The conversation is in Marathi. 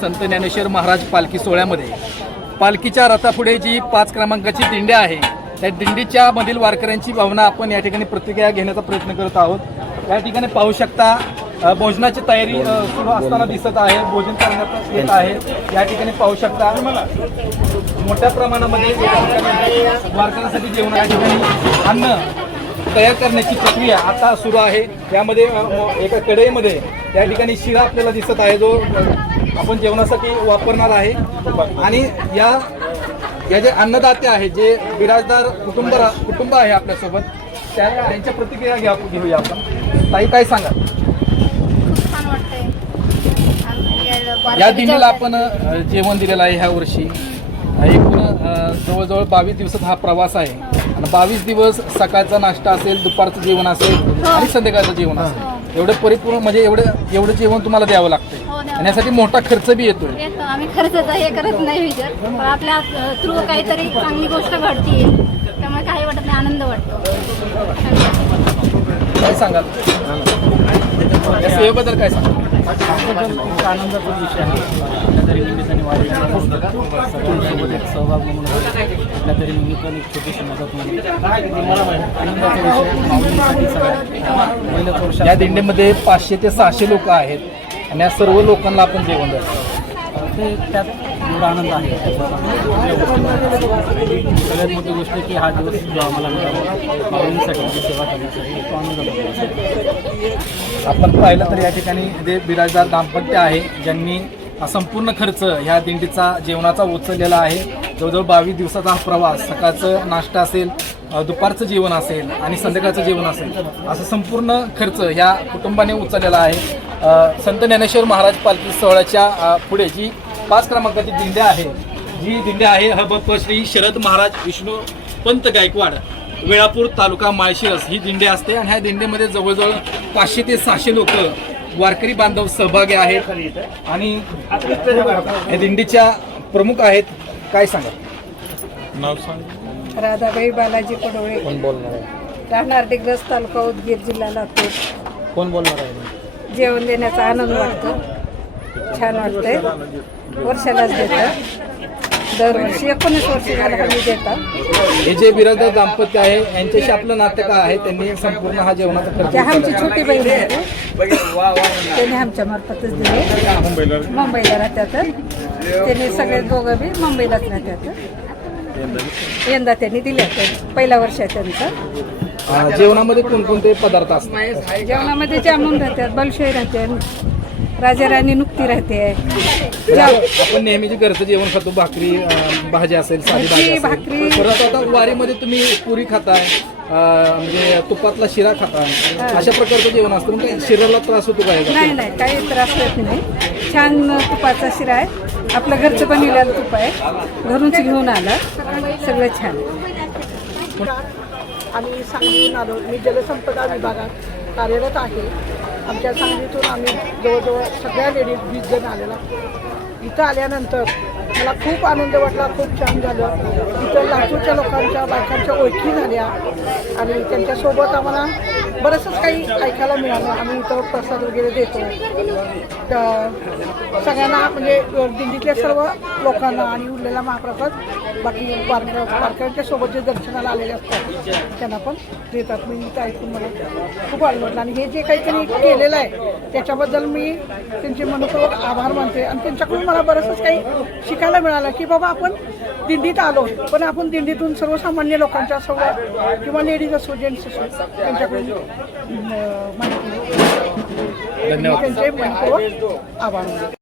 संत ज्ञानेश्वर महाराज पालखी सोहळ्यामध्ये पालखीच्या रथापुढे जी 5 क्रमांकाची दिंडी आहे त्या दिंडीच्या मधील वारकऱ्यांची भावना आपण या ठिकाणी प्रतिक्रिया घेण्याचा प्रयत्न करत आहोत। या ठिकाणी पाहू शकता भोजनाची तयारी सुरू असताना दिसत आहे, भोजन करण्यात येत आहे। या ठिकाणी पाहू शकता मोठ्या प्रमाणामध्ये वारकऱ्यांसाठी जेवण या ठिकाणी अन्न तयार करण्याची प्रक्रिया आता सुरू आहे। यामध्ये एका कढईमध्ये या ठिकाणी शिरा आपल्याला दिसत आहे जो आपण जेवणासाठी वापरणार आहे। आणि या जे अन्नदाते आहे जे बिराजदार कुटुंब आहे आपल्यासोबत त्यांच्या प्रतिक्रिया घेऊया आपण। ताई काय सांगा? या दिंडीला आपण जेवण दिलेलं आहे ह्या वर्षी। एकूण जवळजवळ 22 दिवसाचा हा प्रवास आहे आणि 22 दिवस सकाळचा नाश्ता असेल, दुपारचं जेवण असेल आणि संध्याकाळचं जेवण असेल एवढं परिपूर्ण म्हणजे एवढं जेवण तुम्हाला द्यावं लागतं आणि यासाठी मोठा खर्च बी येतोय। आम्ही खर्चाचा हे करत नाही विचार, पण आपल्या थ्रू काहीतरी चांगली गोष्ट घडते त्यामुळे काही वाटत नाही, आनंद वाटतो। काय सांगाल या सेवेबद्दल? काय सांगाल? खूप आनंदाचा विषय आहे। आपल्या तरी निमित्ताने सगळ्यांसोबत एक सहभाग म्हणून आपल्या तरी निमित्ताने एक छोटीशी मदत म्हणून आनंदाचा विषय माऊलींसाठी सगळ्यात पहिलंच वर्ष। या दिंडीमध्ये 500 ते 600 लोक आहेत आणि या सर्व लोकांना आपण जेवण देतो ते त्यात एवढा आनंद आहे। सगळ्यात मोठी गोष्ट की हा दिवस जो आम्हाला मिळाला माऊलींसाठी सेवा करण्यासाठी तो आनंद आपण पाहिलं तर या ठिकाणी जे बिराजदार दाम्पत्य आहे ज्यांनी संपूर्ण खर्च ह्या दिंडीचा जेवणाचा उचललेला आहे। जवळजवळ 22 दिवसाचा हा प्रवास, सकाळचं नाश्ता असेल, दुपारचं जेवण असेल आणि संध्याकाळचं जेवण असेल असं संपूर्ण खर्च ह्या कुटुंबाने उचललेला आहे। संत ज्ञानेश्वर महाराज पालखी सोहळ्याच्या पुढे जी 5 क्रमांकाची दिंडी आहे, जी दिंडी आहे हबप श्री शरद महाराज विष्णू पंत गायकवाड वेळापूर तालुका माळशिरस ही दिंडी असते आणि ह्या दिंडीमध्ये जवळजवळ 500 ते 600 लोक वारकरी बांधव सहभागी आहेत आणि या दिंडीच्या प्रमुख आहेत। काय सांगा? नाव सांग। राधाबाई बालाजी पडोळे, कोण बोलणार आहे? राहणार डिग्रस तालुका उदगीर जिल्हा लातूर। कोण बोलणार आहे? जेवण देण्याचा आनंद वाटतो, छान वाटतंय। वर्षालाच देतात, दरवर्षी 19 वर्ष झालं आम्ही देतात। हे जे बिराजदार दाम्पत्य आहे यांच्याशी आपलं नातं काय आहे? त्यांनी संपूर्ण हा जेवणाचा खर्च त्या आमची छोटी बहीण आहे, त्यांनी आमच्या मार्फतच दिले। मुंबईला राहतात, त्यांनी सगळे दोघं बी मुंबईलाच राहतात। यंदा त्यांनी दिल्या, पहिला वर्ष आहे त्यांचं। जेवणामध्ये कोणकोणते पदार्थ असतात? जेवणामध्ये जामुन राहतात, बलशाही राहते, राजा राणी नुकती राहते। आपण नेहमी जे घरचं जेवण खातो, भाकरी भाजी असेल, साधी भाजी भाकरी, असेल, परत आता वारीमध्ये तुम्ही पुरी खाताय, म्हणजे तुपातला शिरा खाताय, अशा प्रकारचं जेवण असतं। मग काही शरीराला त्रास होतो काय? नाही नाही, काही त्रास होत नाही। छान तुपाचा शिरा आहे, आपलं घरचं बनविलेलं तुप आहे, घरूनच घेऊन आलं, सगळं छान। आम्ही सांगलीहून आलो, मी जलसंपदा विभागात कार्यरत आहे। आमच्या सांगलीतून आम्ही जवळजवळ सगळ्या लेडीज 20 जण आलेला। इथं आल्यानंतर मला खूप आनंद वाटला, खूप छान झालं। इथं लातूरच्या लोकांच्या बायकांच्या ओळखी झाल्या आणि त्यांच्यासोबत आम्हाला बरंचसं काही ऐकायला मिळालं। आम्ही इथं प्रसाद वगैरे देतो सगळ्यांना, म्हणजे दिंडीतल्या सर्व लोकांना, आणि उरलेला महाप्रसाद बाकी वारकऱ्यांच्या सोबत जे दर्शनाला आलेले असतात त्यांना पण देतात। मी इथं ऐकून मला खूप आनंद वाटला आणि हे जे काही त्यांनी केलेलं आहे त्याच्याबद्दल मी त्यांचे मनपूर्वक आभार मानते। आणि त्यांच्याकडून मला बरंचसं काही शिकायला मिळालं की बाबा आपण दिंडीत आलो, पण आपण दिंडीतून सर्वसामान्य लोकांच्या सोबत किंवा लेडीज असो, जेंट्स असो, त्यांच्याकडून माहिती, त्यांचे मनपूर्वक आभार मानते।